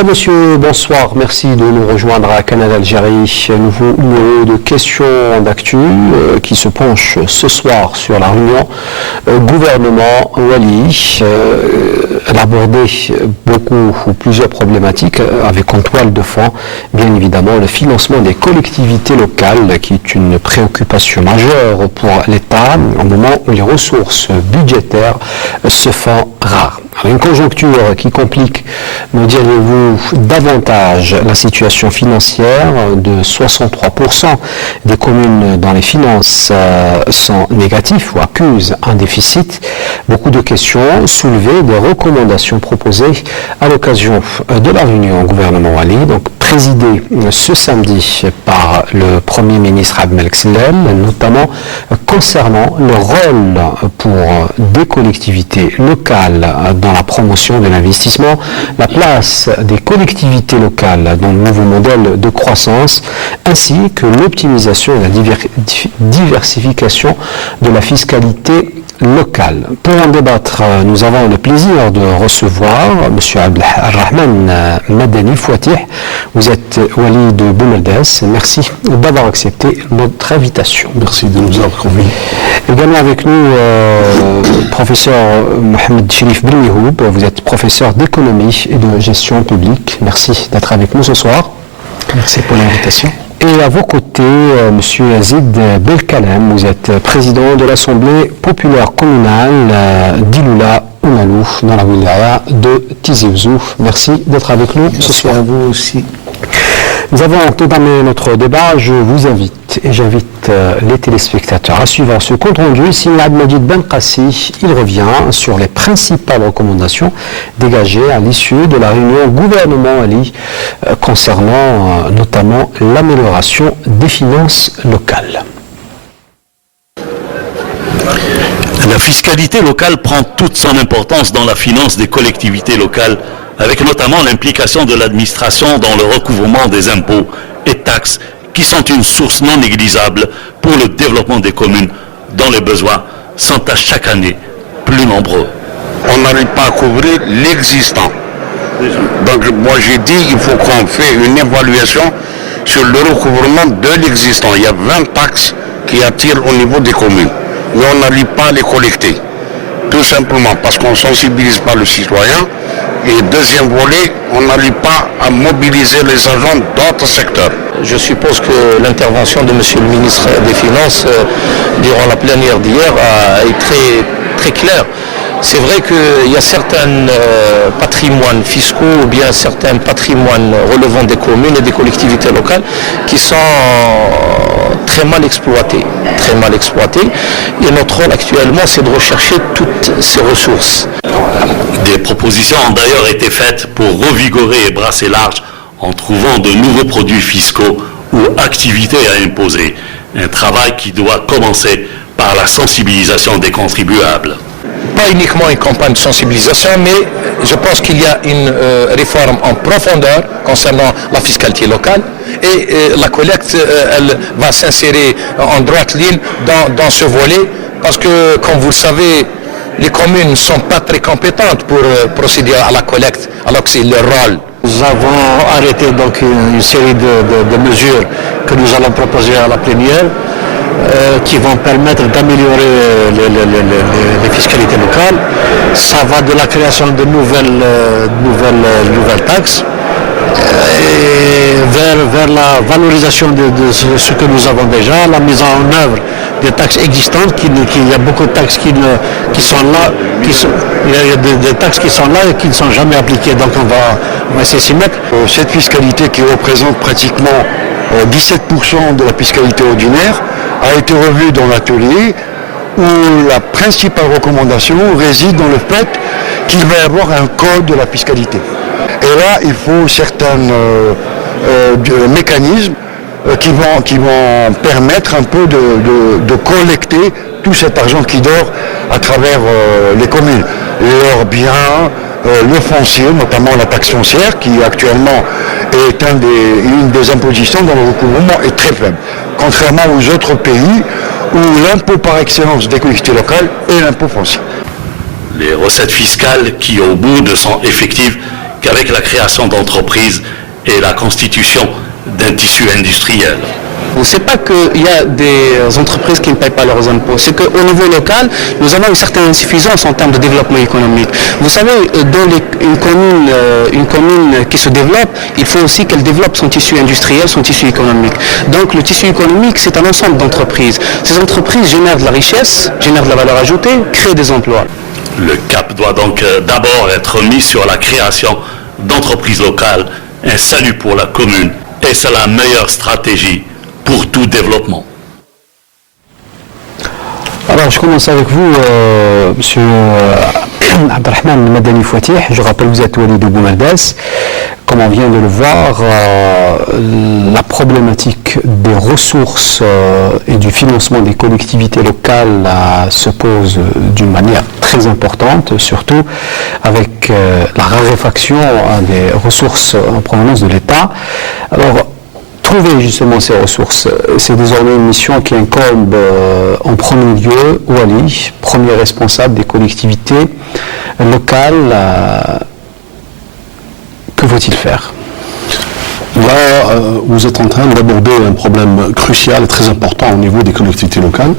Mesdames, Messieurs, bonsoir. Merci de nous rejoindre à Canal Algérie. Nouveau numéro de questions d'actu qui se penche ce soir sur la réunion gouvernement Wali. Elle a abordé plusieurs problématiques avec en toile de fond, bien évidemment, le financement des collectivités locales qui est une préoccupation majeure pour l'État au moment où les ressources budgétaires se font rares. Alors, une conjoncture qui complique, me diriez-vous, davantage la situation financière. De 63% des communes dont les finances sont négatives ou accusent un déficit. Beaucoup de questions soulevées, des recommandations proposées à l'occasion de la réunion gouvernement Wali, donc présidée ce samedi par le Premier ministre Abdel Mekselem, notamment concernant le rôle pour des collectivités locales dans la promotion de l'investissement, la place des collectivités locales dans le nouveau modèle de croissance, ainsi que l'optimisation et la diversification de la fiscalité locale. Pour en débattre, nous avons le plaisir de recevoir M. Abdelrahman Madani Fouatih. Vous êtes Wali de Boumeldes. Merci d'avoir accepté notre invitation. Merci de nous avoir conviés. Également avec nous, professeur Mohamed Chérif Belmihoub. Vous êtes professeur d'économie et de gestion publique. Merci d'être avec nous ce soir. Merci pour l'invitation. Et à vos côtés, M. Yazid Belkalem, vous êtes président de l'Assemblée populaire communale d'Iloula Oumalou dans la wilaya de Tizi Ouzou. Merci d'être avec nous ce soir. À vous aussi. Nous avons entamé notre débat. Je vous invite et j'invite les téléspectateurs à suivre ce compte rendu. Signé Abdelmajid Ben Qassi, il revient sur les principales recommandations dégagées à l'issue de la réunion gouvernement Ali concernant notamment l'amélioration des finances locales. La fiscalité locale prend toute son importance dans la finance des collectivités locales, avec notamment l'implication de l'administration dans le recouvrement des impôts et taxes qui sont une source non négligeable pour le développement des communes dont les besoins sont à chaque année plus nombreux. On n'arrive pas à couvrir l'existant. Donc moi j'ai dit il faut qu'on fasse une évaluation sur le recouvrement de l'existant. Il y a 20 taxes qui attirent au niveau des communes, mais on n'arrive pas à les collecter. Tout simplement parce qu'on ne sensibilise pas le citoyen. Et deuxième volet, on n'arrive pas à mobiliser les agents d'autres secteurs. Je suppose que l'intervention de M. le ministre des Finances durant la plénière d'hier a été très claire. C'est vrai qu'il y a certains patrimoines fiscaux ou bien certains patrimoines relevant des communes et des collectivités locales qui sont très mal exploités. Et notre rôle actuellement, c'est de rechercher toutes ces ressources. Des propositions ont d'ailleurs été faites pour revigorer et brasser large en trouvant de nouveaux produits fiscaux ou activités à imposer. Un travail qui doit commencer par la sensibilisation des contribuables. Pas uniquement une campagne de sensibilisation, mais je pense qu'il y a une réforme en profondeur concernant la fiscalité locale et la collecte, elle va s'insérer en droite ligne dans ce volet parce que, comme vous le savez, les communes ne sont pas très compétentes pour procéder à la collecte, alors que c'est leur rôle. Nous avons arrêté donc une série de mesures que nous allons proposer à la plénière qui vont permettre d'améliorer les fiscalités locales. Ça va de la création de nouvelles taxes vers la valorisation de ce que nous avons déjà, la mise en œuvre des taxes existantes. Il y a beaucoup de taxes qui sont là, il y a des taxes qui sont là et qui ne sont jamais appliquées, donc on va essayer de s'y mettre. Cette fiscalité qui représente pratiquement 17% de la fiscalité ordinaire a été revue dans l'atelier où la principale recommandation réside dans le fait qu'il va y avoir un code de la fiscalité. Et là, il faut certains mécanismes qui vont permettre un peu de collecter tout cet argent qui dort à travers les communes. Leurs biens, le foncier, notamment la taxe foncière, qui actuellement est une des impositions dont le recouvrement est très faible. Contrairement aux autres pays où l'impôt par excellence des collectivités locales est l'impôt foncier. Les recettes fiscales qui, au bout de son effectif, qu'avec la création d'entreprises et la constitution d'un tissu industriel. Ce n'est pas qu'il y a des entreprises qui ne payent pas leurs impôts, c'est qu'au niveau local, nous avons une certaine insuffisance en termes de développement économique. Vous savez, dans une commune qui se développe, il faut aussi qu'elle développe son tissu industriel, son tissu économique. Donc le tissu économique, c'est un ensemble d'entreprises. Ces entreprises génèrent de la richesse, génèrent de la valeur ajoutée, créent des emplois. Le cap doit donc d'abord être mis sur la création d'entreprises locales, un salut pour la commune, et c'est la meilleure stratégie pour tout développement. Alors, je commence avec vous, Monsieur Abdelrahman Madani Fouatih. Je rappelle, vous êtes Walid Boumaldas. Comme on vient de le voir, la problématique des ressources et du financement des collectivités locales se pose d'une manière très importante, surtout avec la raréfaction des ressources en provenance de l'État. Alors, trouver justement ces ressources, c'est désormais une mission qui incombe en premier lieu au Wali, premier responsable des collectivités locales. Que faut-il faire? Là, vous êtes en train d'aborder un problème crucial et très important au niveau des collectivités locales.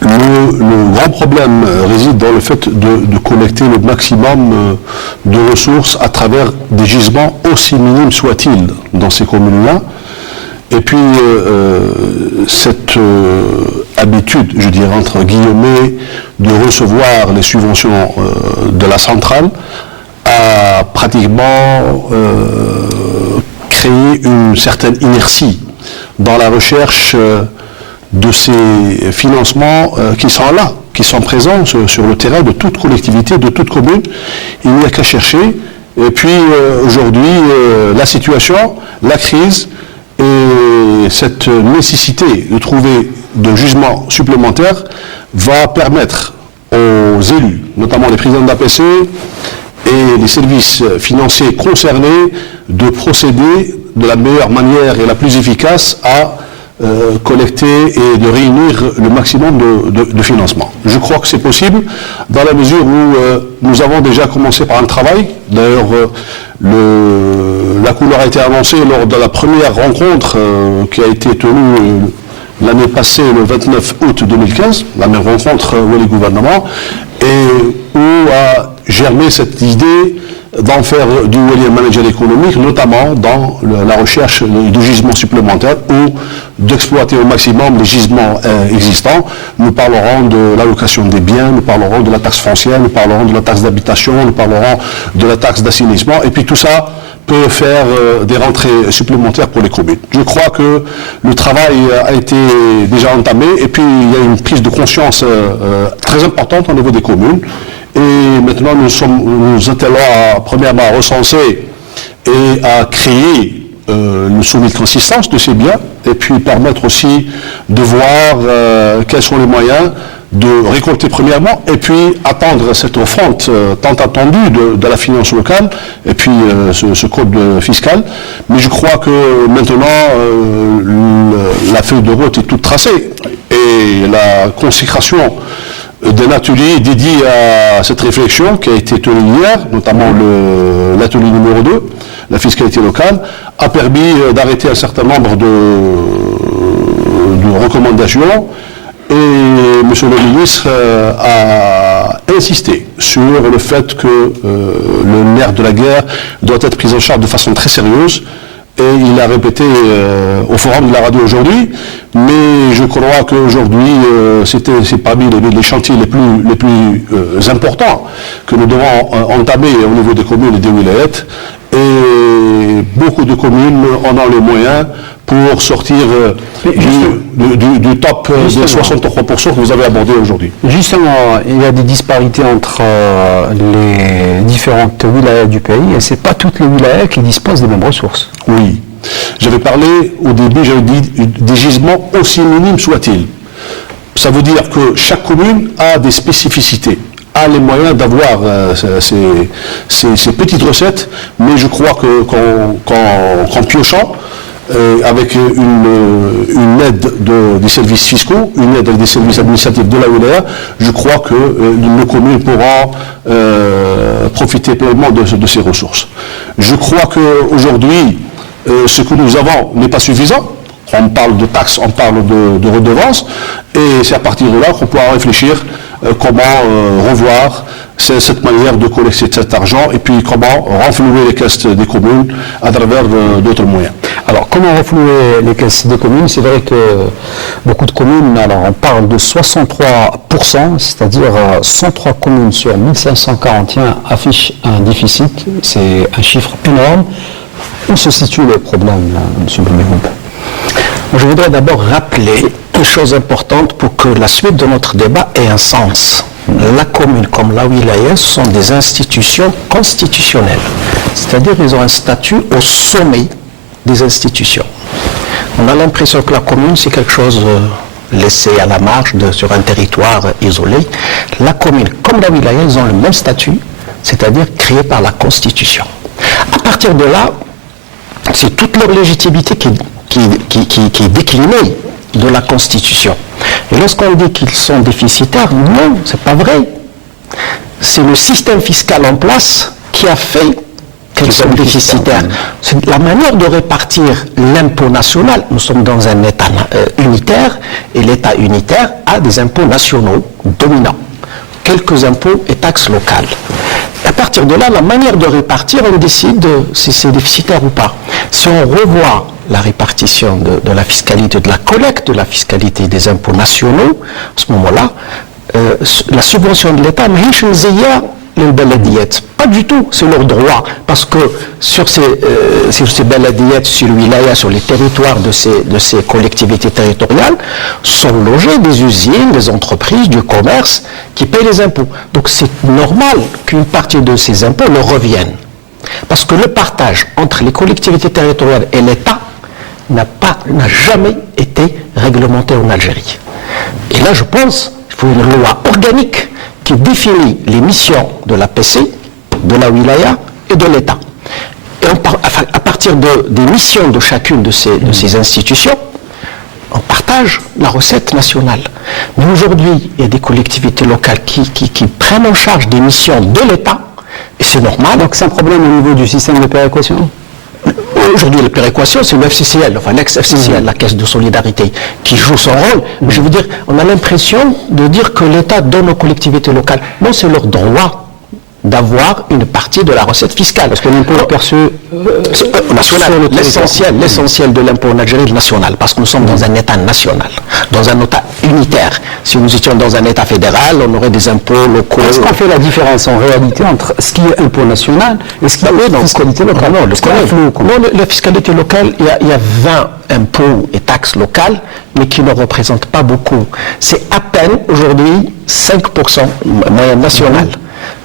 Le grand problème réside dans le fait de collecter le maximum de ressources à travers des gisements aussi minimes soient-ils dans ces communes-là. Et puis, cette habitude, je dirais entre guillemets, de recevoir les subventions de la centrale a pratiquement créé une certaine inertie dans la recherche de ces financements qui sont là, qui sont présents sur le terrain de toute collectivité, de toute commune. Il n'y a qu'à chercher. Et puis, aujourd'hui, la situation, la crise, et cette nécessité de trouver de jugements supplémentaires va permettre aux élus, notamment les présidents d'APC et les services financiers concernés, de procéder de la meilleure manière et la plus efficace à collecter et de réunir le maximum de financement. Je crois que c'est possible dans la mesure où nous avons déjà commencé par un travail. D'ailleurs, la couleur a été annoncée lors de la première rencontre qui a été tenue l'année passée, le 29 août 2015, la même rencontre Wali Gouvernement, et où a germé cette idée d'en faire du Wali manager économique, notamment dans la recherche de gisements supplémentaires ou d'exploiter au maximum les gisements existants. Nous parlerons de l'allocation des biens, nous parlerons de la taxe foncière, nous parlerons de la taxe d'habitation, nous parlerons de la taxe d'assainissement, et puis tout ça peut faire des rentrées supplémentaires pour les communes. Je crois que le travail a été déjà entamé, et puis il y a une prise de conscience très importante au niveau des communes. Et maintenant, nous attelons premièrement à recenser et à créer le soumis de consistance de ces biens, et puis permettre aussi de voir quels sont les moyens de récolter premièrement, et puis attendre cette offrande tant attendue de la finance locale, et puis ce code fiscal. Mais je crois que maintenant, la feuille de route est toute tracée, et la consécration d'un atelier dédié à cette réflexion qui a été tenu hier, notamment l'atelier numéro 2, la fiscalité locale, a permis d'arrêter un certain nombre de recommandations, et M. le ministre a insisté sur le fait que le nerf de la guerre doit être pris en charge de façon très sérieuse. Et il a répété au forum de la radio aujourd'hui, mais je crois qu'aujourd'hui, c'est parmi les chantiers les plus importants que nous devons entamer au niveau des communes et des wilayats. Et beaucoup de communes en ont les moyens pour sortir du top des 63% que vous avez abordé aujourd'hui. Justement, il y a des disparités entre les différentes wilayas du pays, et ce n'est pas toutes les wilayas qui disposent des mêmes ressources. Oui. J'avais parlé au début, j'avais dit des gisements aussi minimes soient-ils. Ça veut dire que chaque commune a des spécificités, a les moyens d'avoir ces petites recettes, mais je crois qu'en piochant, avec une aide des services fiscaux, une aide des services administratifs de la wilaya, je crois que nos communes pourront profiter pleinement de ces ressources. Je crois qu'aujourd'hui, ce que nous avons n'est pas suffisant. On parle de taxes, on parle de redevances, et c'est à partir de là qu'on pourra réfléchir comment revoir cette manière de collecter cet argent et puis comment renflouer les caisses des communes à travers d'autres moyens. Alors, comment renflouer les caisses des communes? C'est vrai que beaucoup de communes, alors on parle de 63%, c'est-à-dire 103 communes sur 1541 affichent un déficit. C'est un chiffre énorme. Où se situe le problème, M. Boumégoub? Je voudrais d'abord rappeler une chose importante pour que la suite de notre débat ait un sens. La commune comme la wilaya sont des institutions constitutionnelles, c'est-à-dire qu'ils ont un statut au sommet des institutions. On a l'impression que la commune c'est quelque chose laissé à la marge sur un territoire isolé. La commune comme la wilaya, ils ont le même statut, c'est-à-dire créé par la Constitution. À partir de là, c'est toute leur légitimité qui est déclinée de la Constitution. Et lorsqu'on dit qu'ils sont déficitaires, non, c'est pas vrai. C'est le système fiscal en place qui a fait qu'ils sont déficitaires. C'est la manière de répartir l'impôt national. Nous sommes dans un État unitaire, et l'État unitaire a des impôts nationaux dominants. Quelques impôts et taxes locales. À partir de là, la manière de répartir, on décide si c'est déficitaire ou pas. Si on revoit la répartition de la fiscalité, de la collecte de la fiscalité des impôts nationaux, à ce moment-là, la subvention de l'État, pas du tout, c'est leur droit, parce que sur ces baladiettes, sur le wilaya, sur les territoires de ces collectivités territoriales, sont logées des usines, des entreprises, du commerce qui payent les impôts. Donc c'est normal qu'une partie de ces impôts leur revienne. Parce que le partage entre les collectivités territoriales et l'État n'a jamais été réglementé en Algérie. Et là, je pense qu'il faut une loi organique qui définit les missions de la PC, de la wilaya et de l'État. Et à partir des missions de chacune de ces institutions, on partage la recette nationale. Mais aujourd'hui, il y a des collectivités locales qui prennent en charge des missions de l'État, et c'est normal. Donc c'est un problème au niveau du système de péréquation? Aujourd'hui, la péréquation, c'est le FCCL, enfin l'ex-FCCL, la Caisse de solidarité, qui joue son rôle. Mais je veux dire, on a l'impression de dire que l'État donne aux collectivités locales. Non, c'est leur droit d'avoir une partie de la recette fiscale. Parce que l'impôt est perçu national, l'essentiel de l'impôt en Algérie est national, parce que nous sommes dans un État national, dans un État unitaire. Si nous étions dans un État fédéral, on aurait des impôts locaux. Est-ce qu'on fait la différence en réalité entre ce qui est impôt national et ce qui est fiscalité locale? La fiscalité locale, il y a 20 impôts et taxes locales, mais qui ne représentent pas beaucoup. C'est à peine aujourd'hui 5% moyenne nationale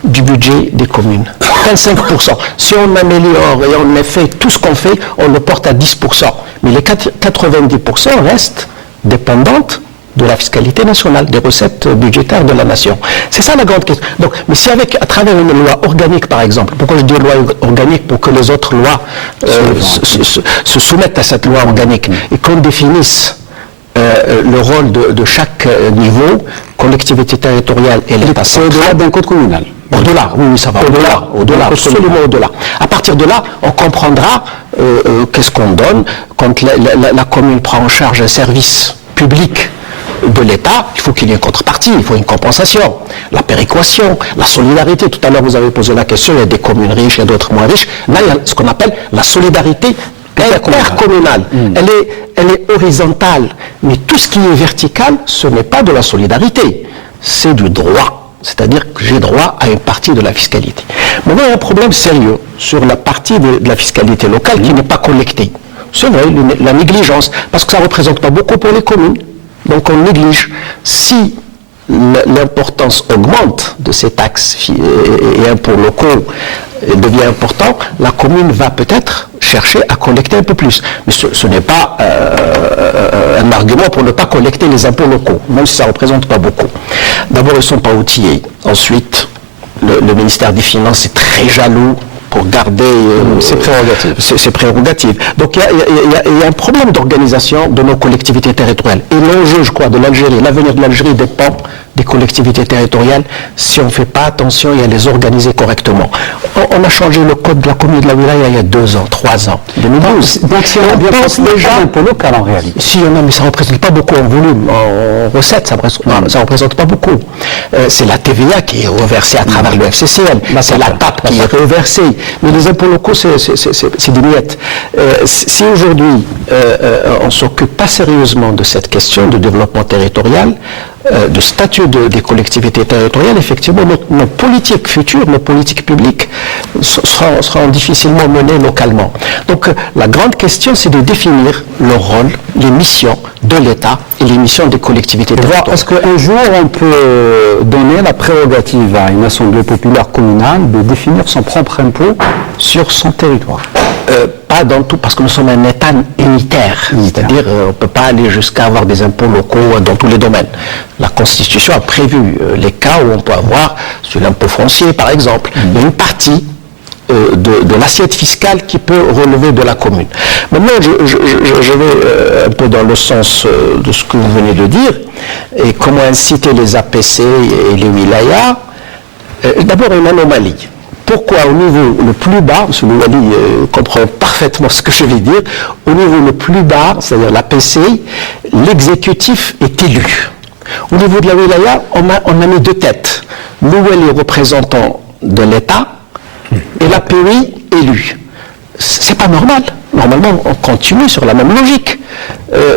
du budget des communes. 25%. Si on améliore et on fait tout ce qu'on fait, on le porte à 10%. Mais les 90% restent dépendantes de la fiscalité nationale, des recettes budgétaires de la nation. C'est ça la grande question. Donc, mais si à travers une loi organique, par exemple, pourquoi je dis loi organique? Pour que les autres lois se soumettent à cette loi organique et qu'on définisse le rôle de chaque niveau, collectivité territoriale et l'État. C'est au-delà d'un code communal. Au-delà, oui, ça va. Au-delà, absolument au-delà. À partir de là, on comprendra qu'est-ce qu'on donne quand la commune prend en charge un service public de l'État. Il faut qu'il y ait une contrepartie, il faut une compensation, la péréquation, la solidarité. Tout à l'heure, vous avez posé la question, il y a des communes riches et d'autres moins riches. Là, il y a ce qu'on appelle la solidarité intercommunale. Elle est horizontale, mais tout ce qui est vertical, ce n'est pas de la solidarité, c'est du droit. C'est-à-dire que j'ai droit à une partie de la fiscalité. Maintenant, il y a un problème sérieux sur la partie de la fiscalité locale qui n'est pas collectée. C'est vrai, la négligence, parce que ça ne représente pas beaucoup pour les communes. Donc on néglige. Si l'importance augmente de ces taxes et impôts locaux devient important, la commune va peut-être chercher à collecter un peu plus. Mais ce n'est pas un argument pour ne pas collecter les impôts locaux, même si ça ne représente pas beaucoup. D'abord, ils ne sont pas outillés. Ensuite, le ministère des Finances est très jaloux pour garder ses prérogatives. Ses prérogatives. Donc il y a un problème d'organisation de nos collectivités territoriales. Et l'enjeu, je crois, de l'Algérie, l'avenir de l'Algérie dépend des collectivités territoriales. Si on ne fait pas attention et à les organiser correctement. On a changé le code de la commune de la wilaya il y a 2 ans, 3 ans, 2012. Donc si on a bien pensé déjà un peu local en réalité. Si on a, mais ça ne représente pas beaucoup en volume, en recettes, ça ne représente pas beaucoup. C'est la TVA qui est reversée à travers le FCCM, c'est la TAP qui est reversée. Mais les impôts locaux, c'est des miettes. Si aujourd'hui on ne s'occupe pas sérieusement de cette question de développement territorial, de statut des collectivités territoriales, effectivement, nos politiques futures, nos politiques publiques seront difficilement menées localement. Donc, la grande question, c'est de définir le rôle, les missions de l'État et les missions des collectivités territoriales. Est-ce qu'un jour, on peut donner la prérogative à une assemblée populaire communale de définir son propre impôt sur son territoire? Pas dans tout, parce que nous sommes un État unitaire. C'est-à-dire, on ne peut pas aller jusqu'à avoir des impôts locaux dans tous les domaines. La Constitution a prévu les cas où on peut avoir, sur l'impôt foncier par exemple, une partie de l'assiette fiscale qui peut relever de la commune. Maintenant, je vais un peu dans le sens de ce que vous venez de dire, et comment inciter les APC et les wilayas. D'abord, une anomalie. Pourquoi au niveau le plus bas, parce que Wali comprend parfaitement ce que je vais dire, au niveau le plus bas, c'est-à-dire la PCI, l'exécutif est élu. Au niveau de la wilaya, on a mis 2 têtes. Le Wali représentant de l'État et la POI élu. C'est pas normal. Normalement, on continue sur la même logique.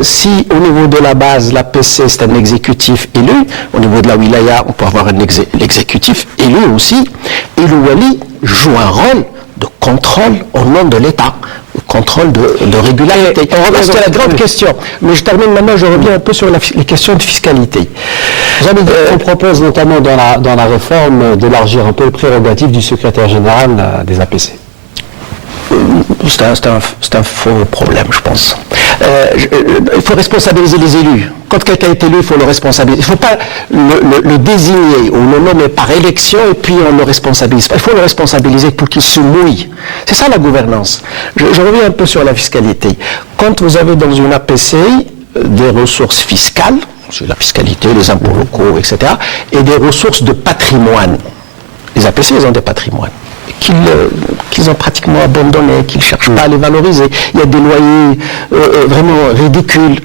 Si au niveau de la base, la PC, c'est un exécutif élu, au niveau de la wilaya, on peut avoir l'exécutif élu aussi, et le Wali joue un rôle de contrôle au nom de l'État, de contrôle de régularité. C'est la grande question. Mais je termine maintenant, je reviens un peu sur les questions de fiscalité. On propose notamment dans la réforme d'élargir un peu les prérogatives du secrétaire général des APC. C'est un faux problème, je pense. Il faut responsabiliser les élus. Quand quelqu'un est élu, il faut le responsabiliser. Il ne faut pas le désigner ou le nommer par élection et puis on ne le responsabilise pas. Il faut le responsabiliser pour qu'il se mouille. C'est ça la gouvernance. Je reviens un peu sur la fiscalité. Quand vous avez dans une APCI des ressources fiscales, sur la fiscalité, les impôts locaux, etc., et des ressources de patrimoine. Les APC, ils ont des patrimoines qu'ils ont pratiquement abandonnés, qu'ils ne cherchent pas à les valoriser. Il y a des loyers vraiment ridicules.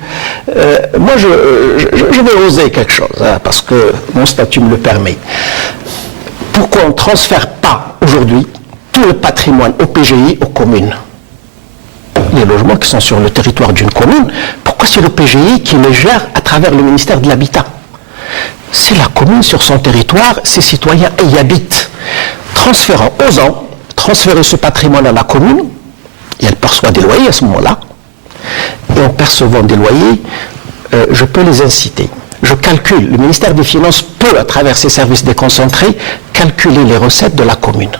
Moi, je vais oser quelque chose, parce que mon statut me le permet. Pourquoi on ne transfère pas aujourd'hui tout le patrimoine au PGI, aux communes? Les logements qui sont sur le territoire d'une commune, pourquoi c'est le PGI qui les gère à travers le ministère de l'Habitat? C'est la commune sur son territoire, ses citoyens y habitent. Osant transférer ce patrimoine à la commune, et elle perçoit des loyers à ce moment-là, et en percevant des loyers, je peux les inciter. Je calcule, le ministère des Finances peut, à travers ses services déconcentrés, calculer les recettes de la commune.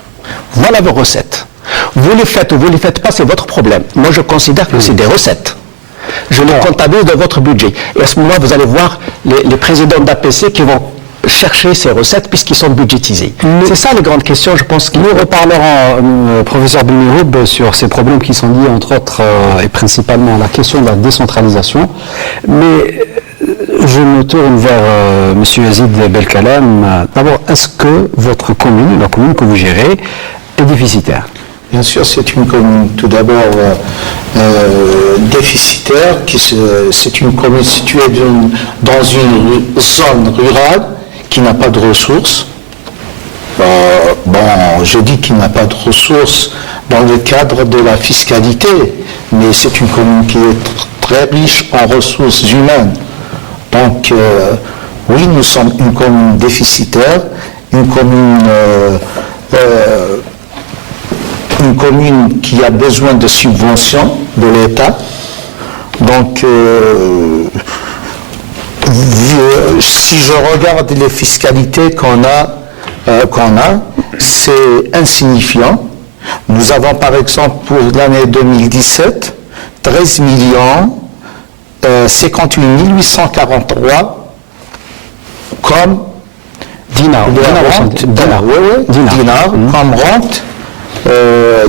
Voilà vos recettes. Vous les faites ou vous ne les faites pas, c'est votre problème. Moi, je considère que c'est des recettes. Je les comptabilise dans votre budget. Et à ce moment-là, vous allez voir les présidents d'APC qui vont chercher ces recettes puisqu'ils sont budgétisés. C'est ça les grandes questions, je pense. Nous reparlerons, professeur Benmeroub, sur ces problèmes qui sont liés, entre autres, et principalement à la question de la décentralisation. Mais je me tourne vers M. Yazid Belkalem. D'abord, est-ce que votre commune, la commune que vous gérez, est déficitaire? Bien sûr, c'est une commune tout d'abord déficitaire. C'est une commune située dans une zone rurale qui n'a pas de ressources. Je dis qu'il n'a pas de ressources dans le cadre de la fiscalité, mais c'est une commune qui est très riche en ressources humaines. Donc, oui, nous sommes une commune déficitaire, une commune qui a besoin de subventions de l'État. Donc, si je regarde les fiscalités qu'on a, c'est insignifiant. Nous avons par exemple pour l'année 2017 13 58 843 comme dinars comme rente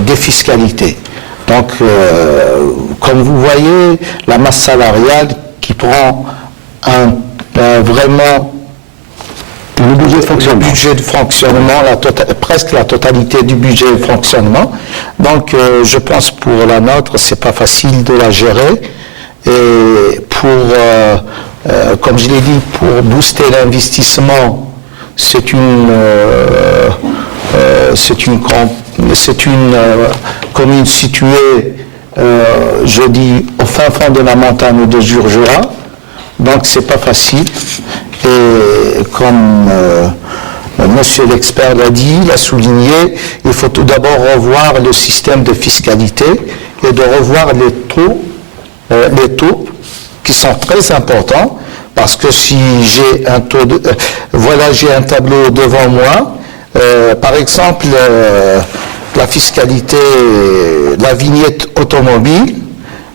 défiscalité. Donc, comme vous voyez, la masse salariale qui prend vraiment le budget de fonctionnement, presque la totalité du budget de fonctionnement. Donc, je pense pour la nôtre, c'est pas facile de la gérer. Et comme je l'ai dit, pour booster l'investissement, c'est une commune située, je dis, au fin fond de la montagne de Jurjura. Donc, c'est pas facile. Et comme monsieur l'expert l'a dit, l'a souligné, il faut tout d'abord revoir le système de fiscalité et de revoir les taux qui sont très importants, parce que si j'ai un taux de... j'ai un tableau devant moi, par exemple, la fiscalité, la vignette automobile,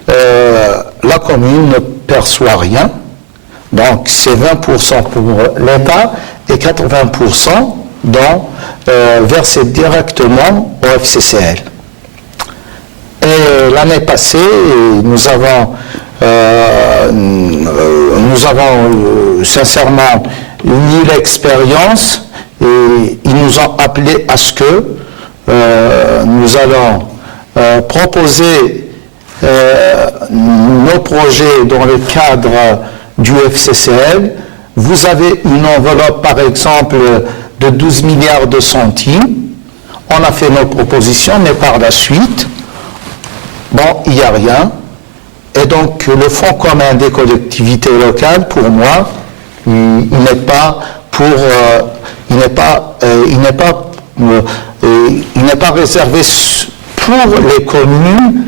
la commune ne perçoit rien. Donc, c'est 20% pour l'État et 80% versés directement au FCCL. Et l'année passée, nous avons sincèrement eu l'expérience et ils nous ont appelé à ce que nous allons proposer nos projets dans le cadre du FCCL. Vous avez une enveloppe, par exemple, de 12 milliards de centimes. On a fait nos propositions, mais par la suite, il n'y a rien. Et donc, le Fonds commun des collectivités locales, pour moi, il n'est pas réservé pour les communes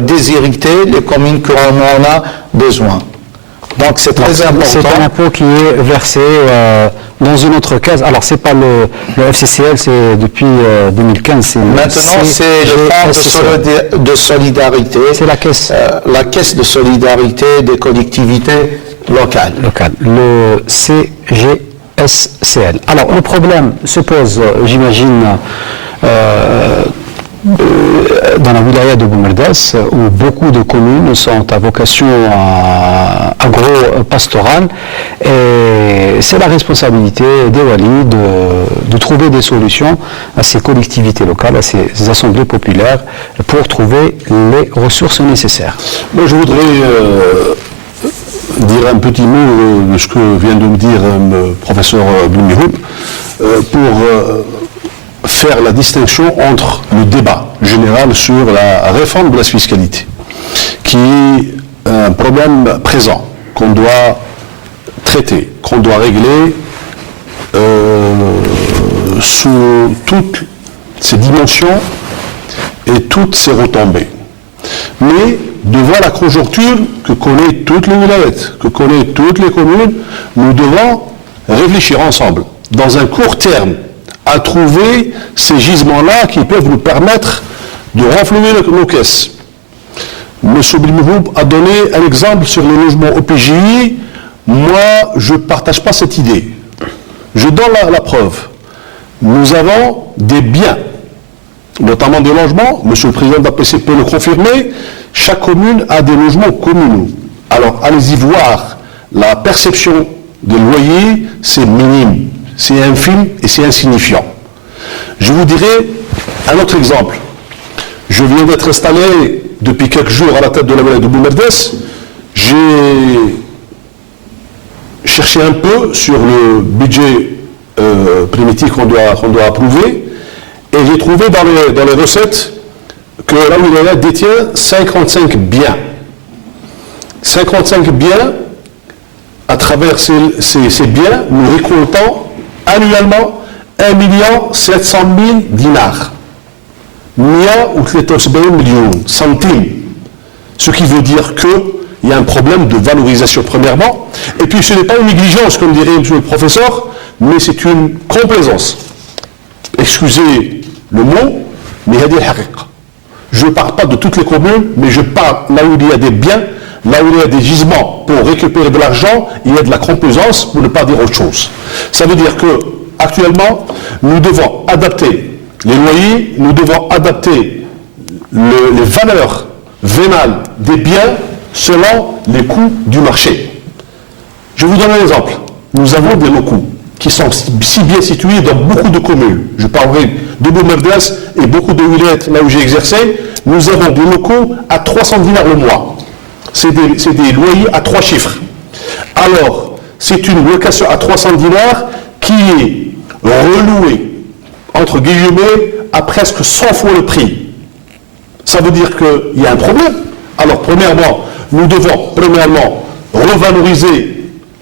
déshéritées, les communes que l'on en a besoin. Donc c'est très important. C'est un impôt qui est versé dans une autre case. Alors c'est pas le FCCL, c'est depuis 2015. Maintenant c'est le fonds de solidarité. C'est la caisse. La caisse de solidarité des collectivités locales. Le CGSCL. Alors le problème se pose, j'imagine, dans la wilaya de Boumerdas, où beaucoup de communes sont à vocation agro-pastorale, et c'est la responsabilité des walis de trouver des solutions à ces collectivités locales, à ces assemblées populaires, pour trouver les ressources nécessaires. Moi, je voudrais dire un petit mot de ce que vient de me dire le professeur Blumihub, pour faire la distinction entre le débat général sur la réforme de la fiscalité, qui est un problème présent, qu'on doit traiter, qu'on doit régler sous toutes ses dimensions et toutes ses retombées. Mais devant la conjoncture que connaissent toutes les wilayettes, que connaissent toutes les communes, nous devons réfléchir ensemble, dans un court terme, à trouver ces gisements-là qui peuvent nous permettre de renflouer nos caisses. M. Blumihub a donné un exemple sur les logements OPJI. Moi, je ne partage pas cette idée. Je donne la preuve. Nous avons des biens, notamment des logements. M. le Président d'APC peut le confirmer. Chaque commune a des logements communaux. Alors, allez-y voir. La perception des loyers, c'est minime. C'est infime et c'est insignifiant. Je vous dirai un autre exemple. Je viens d'être installé depuis quelques jours à la tête de la wilaya de Boumerdas. J'ai cherché un peu sur le budget primitif qu'on doit approuver, et j'ai trouvé dans les recettes que la wilaya détient 55 biens. 55 biens, à travers ces biens, nous récoltons annuellement 1 700 000 dinars. 173 millions centimes. Ce qui veut dire qu'il y a un problème de valorisation premièrement. Et puis ce n'est pas une négligence, comme dirait M. le professeur, mais c'est une complaisance. Excusez le mot, mais il y a des haqiqa. Je ne parle pas de toutes les communes, mais je parle là où il y a des biens, là où il y a des gisements pour récupérer de l'argent, il y a de la complaisance pour ne pas dire autre chose. Ça veut dire que actuellement, nous devons adapter les loyers, nous devons adapter les valeurs vénales des biens selon les coûts du marché. Je vous donne un exemple. Nous avons des locaux qui sont si bien situés dans beaucoup de communes. Je parlerai de Boumerdès et beaucoup de wilayats là où j'ai exercé. Nous avons des locaux à 300 dinars le mois. C'est des loyers à 3 chiffres. Alors, c'est une location à 300 dinars qui est relouée, entre guillemets, à presque 100 fois le prix. Ça veut dire qu'il y a un problème. Alors, premièrement, nous devons revaloriser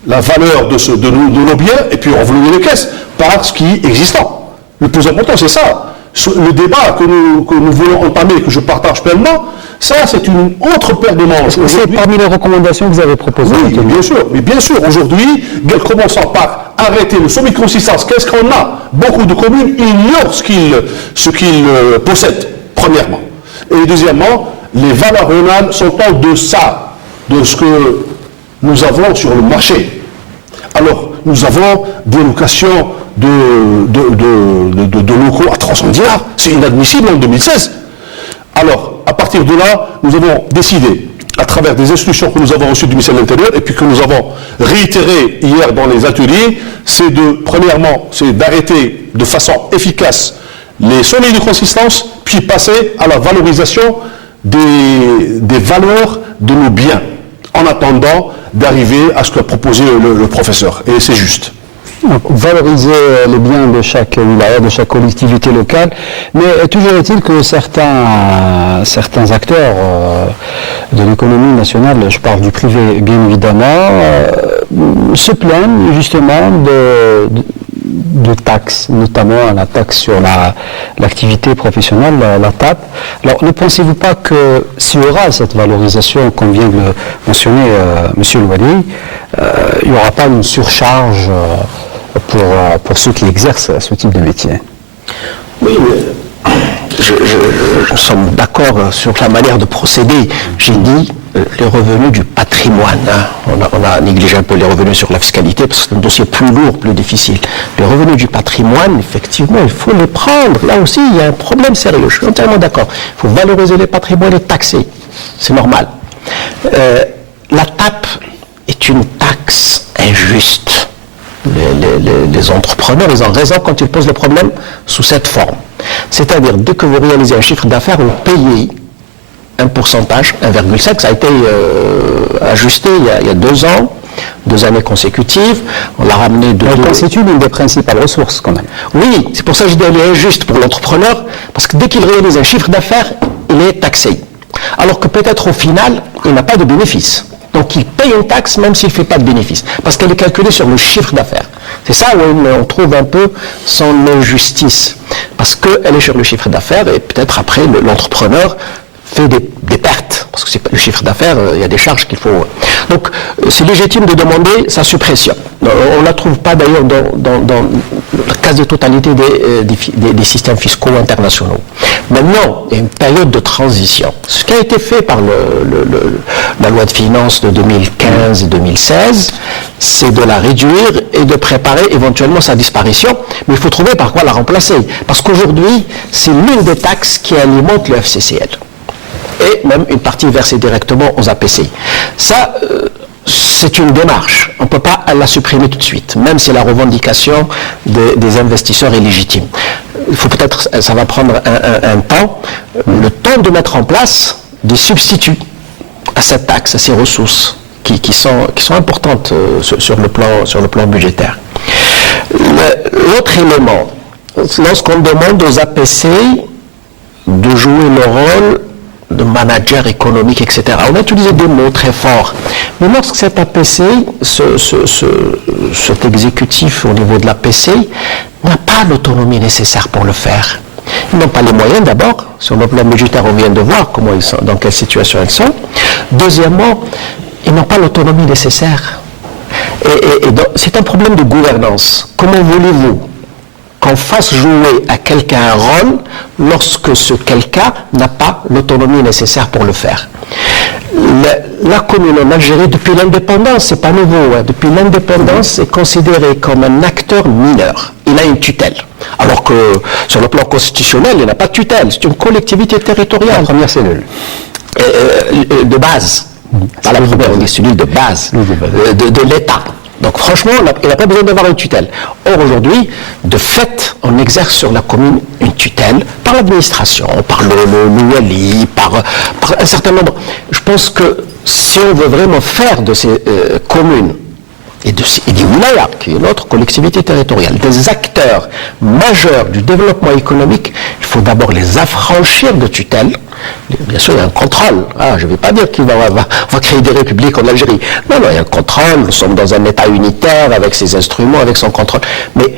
la valeur de nos biens et puis renflouer les caisses par ce qui est existant. Le plus important, c'est ça. Le débat que nous voulons entamer, que je partage pleinement, ça, c'est une autre paire de manches. C'est parmi les recommandations que vous avez proposées. Oui, bien sûr. Aujourd'hui, commençons par arrêter le sommet de consistance. Qu'est-ce qu'on a? Beaucoup de communes ignorent ce qu'ils possèdent, premièrement. Et deuxièmement, les valeurs vénales sont en deçà de ce que nous avons sur le marché. Alors, nous avons des locations de locaux à 300 dinars. C'est inadmissible en 2016. Alors, à partir de là, nous avons décidé, à travers des instructions que nous avons reçues du ministère de l'Intérieur et puis que nous avons réitérées hier dans les ateliers, premièrement, c'est d'arrêter de façon efficace les sommets de consistance, puis passer à la valorisation des valeurs de nos biens, en attendant d'arriver à ce qu'a proposé le professeur. Et c'est juste. Donc, valoriser les biens de chaque wilaya, de chaque collectivité locale, mais toujours est-il que certains acteurs de l'économie nationale, je parle du privé bien évidemment, se plaignent justement de taxes, notamment la taxe sur l'activité professionnelle, la TAP. Alors, ne pensez-vous pas que s'il y aura cette valorisation, comme vient de le mentionner M. Louali, il n'y aura pas une surcharge pour ceux qui exercent ce type de métier? Oui, mais nous sommes d'accord sur la manière de procéder. J'ai dit les revenus du patrimoine. Hein. On a négligé un peu les revenus sur la fiscalité parce que c'est un dossier plus lourd, plus difficile. Les revenus du patrimoine, effectivement, il faut les prendre. Là aussi, il y a un problème sérieux. Je suis entièrement d'accord. Il faut valoriser les patrimoines et taxer. C'est normal. La TAP est une taxe injuste. Les entrepreneurs, ils ont raison quand ils posent le problème sous cette forme. C'est-à-dire, dès que vous réalisez un chiffre d'affaires, vous payez un pourcentage, 1,5, ça a été ajusté il y a 2 ans, 2 années consécutives, on l'a ramené de... Elle constitue l'une des principales ressources quand même. Oui, c'est pour ça que je dis qu'elle est injuste pour l'entrepreneur, parce que dès qu'il réalise un chiffre d'affaires, il est taxé. Alors que peut-être au final, il n'a pas de bénéfice. Donc il paye une taxe même s'il ne fait pas de bénéfice, parce qu'elle est calculée sur le chiffre d'affaires. C'est ça où on trouve un peu son injustice, parce qu'elle est sur le chiffre d'affaires et peut-être après l'entrepreneur fait des pertes, parce que c'est pas le chiffre d'affaires, il y a des charges qu'il faut... Donc c'est légitime de demander sa suppression. On ne la trouve pas d'ailleurs dans la quasi-totalité des systèmes fiscaux internationaux. Maintenant, il y a une période de transition. Ce qui a été fait par la loi de finances de 2015 et 2016, c'est de la réduire et de préparer éventuellement sa disparition, mais il faut trouver par quoi la remplacer. Parce qu'aujourd'hui, c'est l'une des taxes qui alimente le FCCL. Et même une partie versée directement aux APC. Ça, c'est une démarche. On ne peut pas la supprimer tout de suite, même si la revendication des investisseurs est légitime. Il faut peut-être, ça va prendre un temps, le temps de mettre en place des substituts à cette taxe, à ces ressources qui sont importantes sur le plan budgétaire. L'autre élément, lorsqu'on demande aux APC de jouer le rôle de manager économique, etc. On a utilisé des mots très forts. Mais lorsque cet APC, cet exécutif au niveau de l'APC, n'a pas l'autonomie nécessaire pour le faire. Ils n'ont pas les moyens d'abord. Sur le plan budgétaire, on vient de voir comment ils sont, dans quelle situation ils sont. Deuxièmement, ils n'ont pas l'autonomie nécessaire. Et donc, c'est un problème de gouvernance. Comment voulez-vous qu'on fasse jouer à quelqu'un un rôle lorsque ce quelqu'un n'a pas l'autonomie nécessaire pour le faire? La commune en Algérie, depuis l'indépendance, c'est pas nouveau, hein, depuis l'indépendance, est considérée comme un acteur mineur. Il a une tutelle. Alors que sur le plan constitutionnel, il n'a pas de tutelle. C'est une collectivité territoriale. La première cellule. De base. Pas la première, on est cellule de base de l'État. Donc franchement, il n'a pas besoin d'avoir une tutelle. Or aujourd'hui, de fait, on exerce sur la commune une tutelle par l'administration, par le wali, par un certain nombre. Je pense que si on veut vraiment faire de ces communes et des wilayas, qui est notre collectivité territoriale, des acteurs majeurs du développement économique, il faut d'abord les affranchir de tutelle. Bien sûr, il y a un contrôle. Je ne vais pas dire qu'il va créer des républiques en Algérie. Non, il y a un contrôle. Nous sommes dans un État unitaire avec ses instruments, avec son contrôle. Mais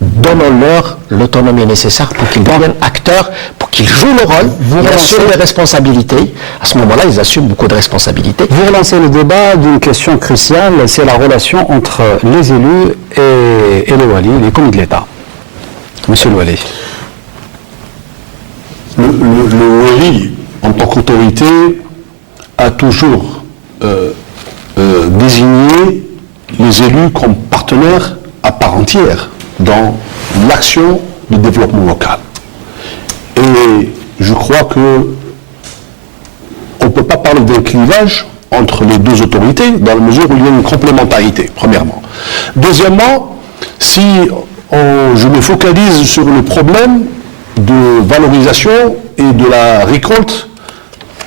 donnons-leur l'autonomie nécessaire pour qu'ils deviennent acteurs, pour qu'ils jouent le rôle, ils assument les responsabilités. À ce moment-là, ils assument beaucoup de responsabilités. Vous relancez le débat d'une question cruciale, c'est la relation entre les élus et les walis, les commis de l'État. Monsieur le wali. Le wali, en tant qu'autorité, a toujours désigné les élus comme partenaires à part entière dans l'action de développement local. Et je crois que on ne peut pas parler d'un clivage entre les deux autorités dans la mesure où il y a une complémentarité, premièrement. Deuxièmement, si je me focalise sur le problème de valorisation et de la récolte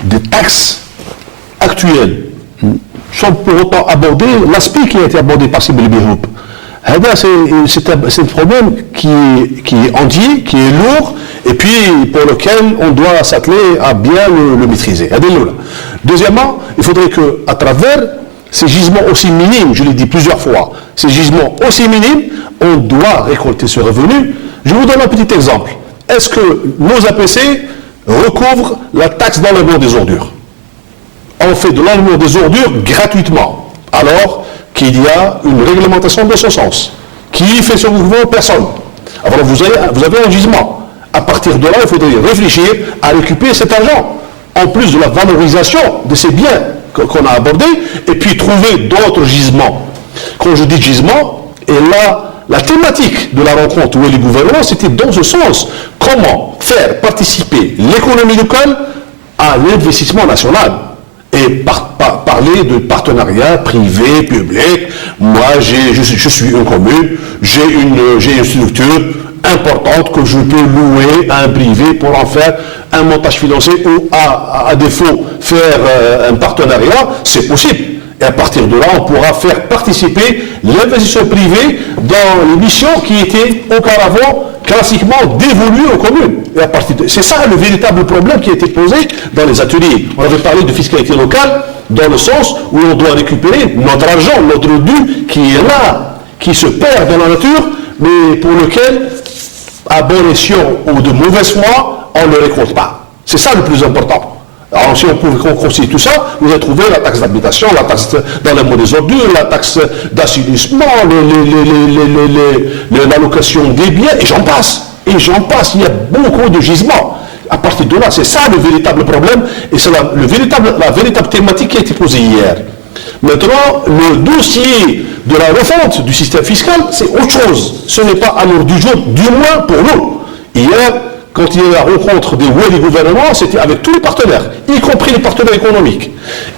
des taxes actuelles, sans pour autant aborder l'aspect qui a été abordé par Sibeli Bihoub. C'est un problème qui est entier, qui est lourd, et puis pour lequel on doit s'atteler à bien le maîtriser. Deuxièmement, il faudrait qu'à travers ces gisements aussi minimes, je l'ai dit plusieurs fois, ces gisements aussi minimes, on doit récolter ce revenu. Je vous donne un petit exemple. Est-ce que nos APC recouvrent la taxe d'enlèvement des ordures? On fait de l'enlèvement des ordures gratuitement, alors qu'il y a une réglementation de ce sens. Qui fait ce recouvrement? Personne. Alors vous avez un gisement. À partir de là, il faudrait réfléchir à récupérer cet argent, en plus de la valorisation de ces biens qu'on a abordés, et puis trouver d'autres gisements. Quand je dis gisement, et là, la thématique de la rencontre où est le gouvernement, c'était dans ce sens. Comment faire participer l'économie locale à l'investissement national? Et parler de partenariat privé, public. Moi, je suis une commune, j'ai une structure importante que je peux louer à un privé pour en faire un montage financier ou à défaut faire un partenariat, c'est possible. Et à partir de là, on pourra faire participer l'investisseur privé dans les missions qui étaient auparavant classiquement dévolues aux communes. C'est ça le véritable problème qui a été posé dans les ateliers. On avait parlé de fiscalité locale dans le sens où on doit récupérer notre argent, notre dû qui est là, qui se perd dans la nature, mais pour lequel, à bon escient ou de mauvaise foi, on ne le récolte pas. C'est ça le plus important. Alors si on pouvait constituer tout ça, vous allez trouver la taxe d'habitation, la taxe d'enlèvement des ordures, la taxe d'assainissement, l'allocation des biens, et j'en passe. Et j'en passe, il y a beaucoup de gisements. À partir de là, c'est ça le véritable problème, et c'est la véritable thématique qui a été posée hier. Maintenant, le dossier de la refonte du système fiscal, c'est autre chose. Ce n'est pas à l'ordre du jour, du moins pour nous. Hier, quand il y a eu la rencontre des wali gouvernements, c'était avec tous les partenaires, y compris les partenaires économiques.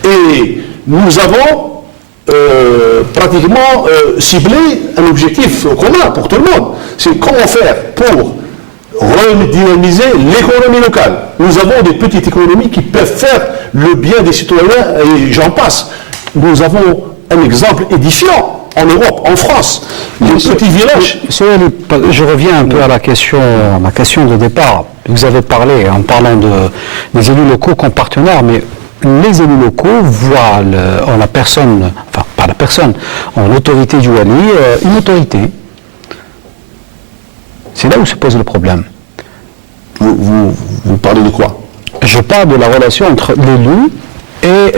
Et nous avons pratiquement ciblé un objectif commun pour tout le monde. C'est comment faire pour redynamiser l'économie locale. Nous avons des petites économies qui peuvent faire le bien des citoyens, et j'en passe. Nous avons un exemple édifiant en Europe, en France, les petits villages. Je reviens un peu à ma question de départ. Vous avez parlé, en parlant des élus locaux comme partenaires, mais les élus locaux voient en la personne, enfin pas la personne, en l'autorité du wali, une autorité. C'est là où se pose le problème. Vous parlez de quoi? Je parle de la relation entre l'élu et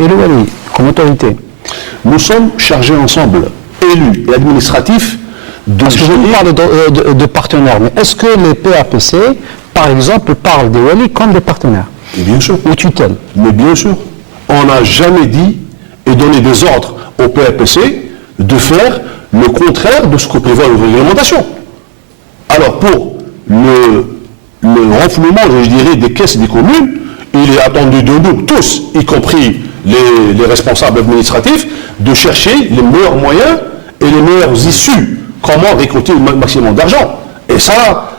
le wali, comme autorité. Nous sommes chargés ensemble, élus et administratifs, parce que je vous parle de partenaires, mais est-ce que les PAPC, par exemple, parlent des walis comme des partenaires? Et bien sûr. Ou tutelle. Mais bien sûr. On n'a jamais dit et donné des ordres au PRPC de faire le contraire de ce que prévoit la réglementation. Alors pour le renflouement, je dirais, des caisses des communes, il est attendu de nous tous, y compris les responsables administratifs, de chercher les meilleurs moyens et les meilleures issues. Comment récolter le maximum d'argent. Et ça,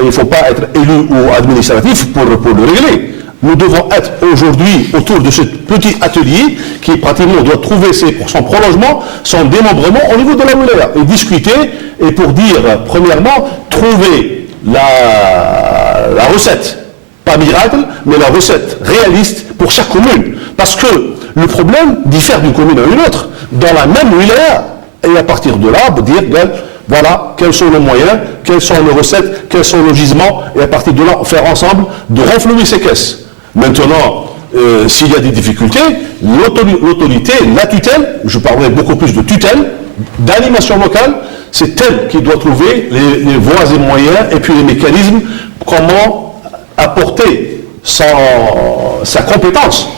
il ne faut pas être élu ou administratif pour le régler. Nous devons être aujourd'hui autour de ce petit atelier qui pratiquement doit trouver son prolongement, son démembrement au niveau de la wilaya et discuter et pour dire, premièrement, trouver la recette, pas miracle, mais la recette réaliste pour chaque commune. Parce que le problème diffère d'une commune à une autre, dans la même wilaya. Et à partir de là, dire, voilà, quels sont les moyens, quelles sont les recettes, quels sont les gisements, et à partir de là, faire ensemble de renflouer ces caisses. Maintenant, s'il y a des difficultés, l'autorité, la tutelle, je parlerai beaucoup plus de tutelle, d'animation locale, c'est elle qui doit trouver les voies et moyens et puis les mécanismes, comment apporter sa compétence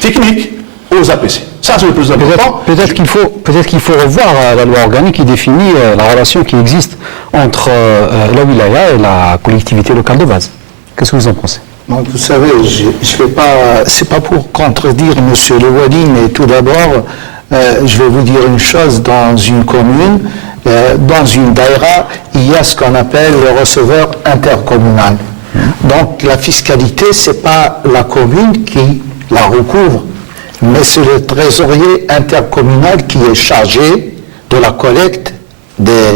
technique aux APC. Ça, c'est le plus important. Peut-être qu'il faut revoir la loi organique qui définit la relation qui existe entre la wilaya et la collectivité locale de base. Qu'est-ce que vous en pensez? Donc, vous savez, je vais pas, c'est pas pour contredire M. Le Wali, mais tout d'abord, je vais vous dire une chose, dans une commune, dans une daïra, il y a ce qu'on appelle le receveur intercommunal. Donc, la fiscalité, c'est pas la commune qui la recouvre, mais c'est le trésorier intercommunal qui est chargé de la collecte des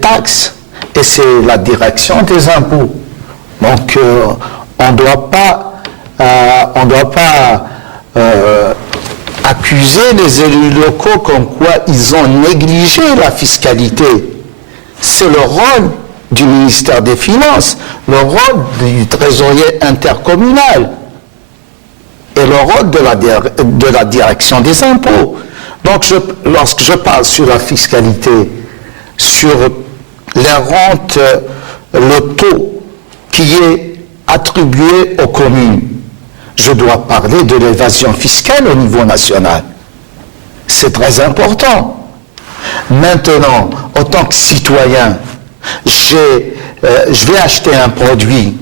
taxes, et c'est la direction des impôts. Donc, on ne doit pas accuser les élus locaux comme quoi ils ont négligé la fiscalité. C'est le rôle du ministère des Finances, le rôle du trésorier intercommunal et le rôle de la direction des impôts. Donc, lorsque je parle sur la fiscalité, sur les rentes, le taux qui est attribué aux communes, je dois parler de l'évasion fiscale au niveau national. C'est très important. Maintenant, en tant que citoyen, je vais acheter un produit,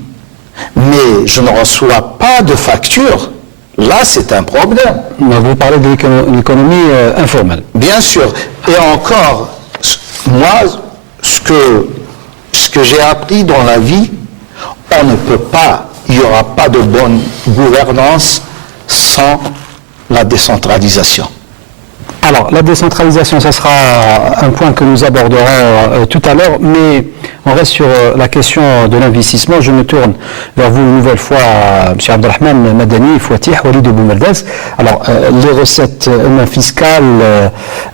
mais je ne reçois pas de facture. Là, c'est un problème. Vous parlez de l'économie informelle. Bien sûr. Et encore, moi, ce que j'ai appris dans la vie, on ne peut pas, il n'y aura pas de bonne gouvernance sans la décentralisation. Alors, la décentralisation, ça sera un point que nous aborderons tout à l'heure, mais on reste sur la question de l'investissement. Je me tourne vers vous une nouvelle fois, M. Abdelrahman Madani, Fouatih, Walid Boumerdès. Alors, les recettes fiscales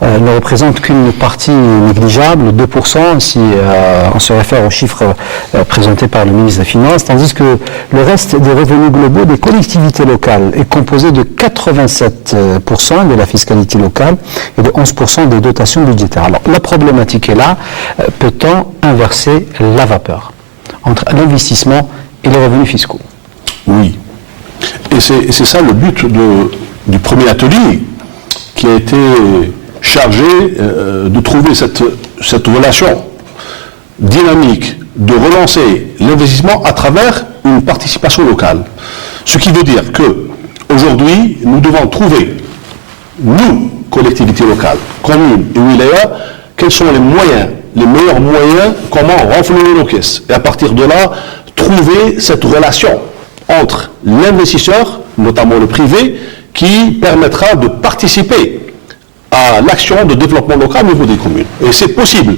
ne représentent qu'une partie négligeable, 2%, si on se réfère aux chiffres présentés par le ministre des Finances, tandis que le reste des revenus globaux des collectivités locales est composé de 87% de la fiscalité locale et de 11% des dotations budgétaires. Alors, la problématique est là. Peut-on inverser la vapeur entre l'investissement et les revenus fiscaux? Oui. Et c'est ça le but du premier atelier qui a été chargé de trouver cette relation dynamique, de relancer l'investissement à travers une participation locale. Ce qui veut dire que aujourd'hui, nous devons trouver, nous, collectivités locales, communes et wilaya, quels sont les moyens, les meilleurs moyens, comment renflouer nos caisses. Et à partir de là, trouver cette relation entre l'investisseur, notamment le privé, qui permettra de participer à l'action de développement local au niveau des communes. Et c'est possible,